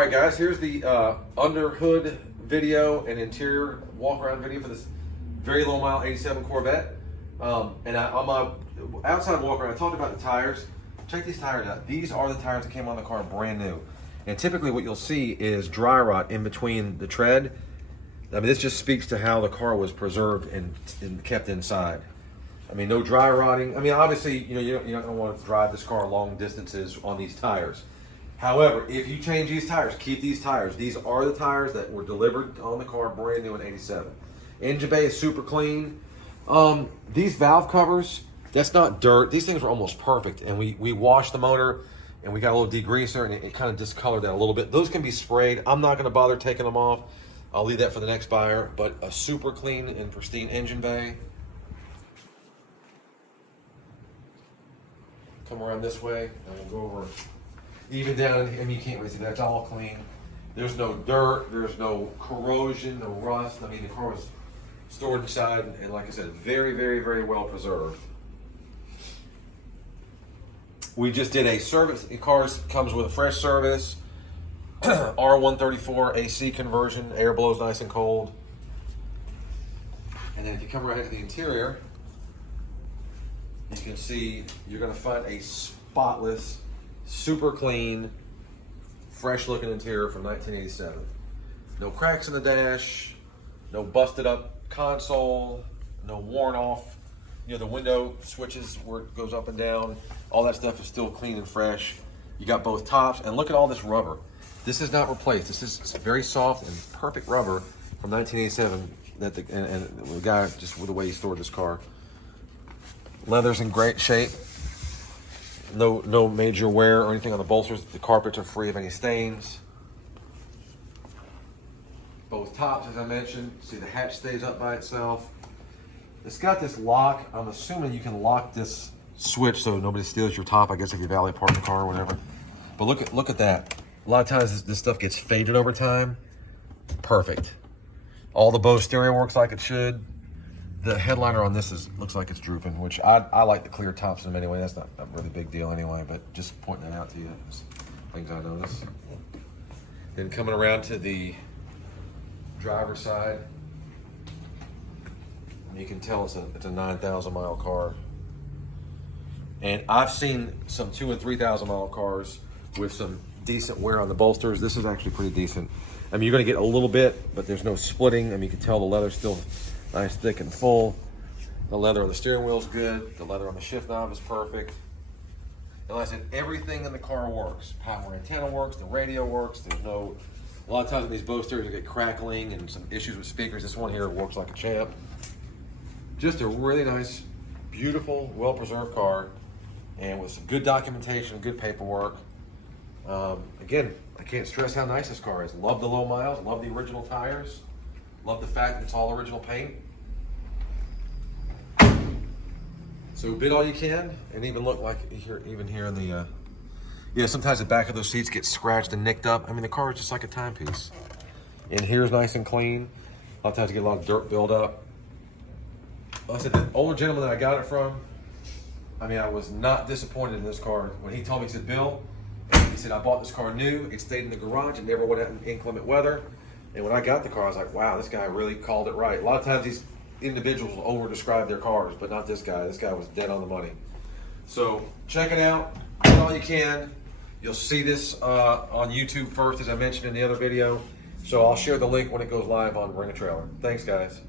All right, guys, here's the under hood video and interior walk around video for this very low mile 87 Corvette. And on my outside walk around, I talked about the tires. Check these tires out. These are the tires that came on the car brand new. And typically what you'll see is dry rot in between the tread. I mean, this just speaks to how the car was preserved and kept inside. I mean, no dry rotting. I mean, obviously, you know, you're not going to want to drive this car long distances on these tires. However, if you change these tires, keep these tires. These are the tires that were delivered on the car brand new in 87. Engine bay is super clean. These valve covers, that's not dirt. These things were almost perfect. And we washed the motor and we got a little degreaser and it kind of discolored that a little bit. Those can be sprayed. I'm not going to bother taking them off. I'll leave that for the next buyer, but a super clean and pristine engine bay. Come around this way and we'll go over even down, I mean, you can't really see that, it's all clean. There's no dirt, there's no corrosion, no rust. I mean, the car was stored inside and like I said, very, very, very well preserved. We just did a service, the car comes with a fresh service, R134 AC conversion, air blows nice and cold. And then if you come right into the interior, you can see you're gonna find a spotless, super clean, fresh looking interior from 1987. No cracks in the dash, no busted up console, no worn off, you know, the window switches where it goes up and down, all that stuff is still clean and fresh. You got both tops, and look at all this rubber. This is not replaced. This is very soft and perfect rubber from 1987 that and the guy, just with the way he stored this car. Leather's in great shape. No major wear or anything on the bolsters. The carpets are free of any stains. Both tops, as I mentioned. See, the hatch stays up by itself. It's got this lock. I'm assuming you can lock this switch so nobody steals your top, I guess, if you valet park the car or whatever. But look at that. A lot of times this stuff gets faded over time. Perfect. All the Bose stereo works like it should. The headliner on this looks like it's drooping, which I like the clear tops in them anyway. That's not a really big deal anyway, but just pointing that out to you. Just things I noticed. Then coming around to the driver's side, you can tell it's a 9,000 mile car. And I've seen some 2,000 and 3,000 mile cars with some decent wear on the bolsters. This is actually pretty decent. I mean, you're gonna get a little bit, but there's no splitting. I mean, you can tell the leather's still nice, thick, and full. The leather on the steering wheel is good. The leather on the shift knob is perfect. And like I said, everything in the car works. Power antenna works, the radio works. There's no, a lot of times in these Bose stereos you get crackling and some issues with speakers. This one here works like a champ. Just a really nice, beautiful, well-preserved car, and with some good documentation, good paperwork. Again, I can't stress how nice this car is. Love the low miles, love the original tires. Love the fact that it's all original paint. So bid all you can, and even look like even here in the, yeah, sometimes the back of those seats get scratched and nicked up. I mean, the car is just like a timepiece. And here's nice and clean. A lot of times you get a lot of dirt buildup. Like I said, the older gentleman that I got it from, I mean, I was not disappointed in this car. When he told me, he said, Bill, he said, I bought this car new. It stayed in the garage. It never went out in inclement weather. And when I got the car, I was like, wow, this guy really called it right. A lot of times these individuals will over-describe their cars, but not this guy. This guy was dead on the money. So check it out, do all you can. You'll see this on YouTube first, as I mentioned in the other video. So I'll share the link when it goes live on Bring a Trailer. Thanks, guys.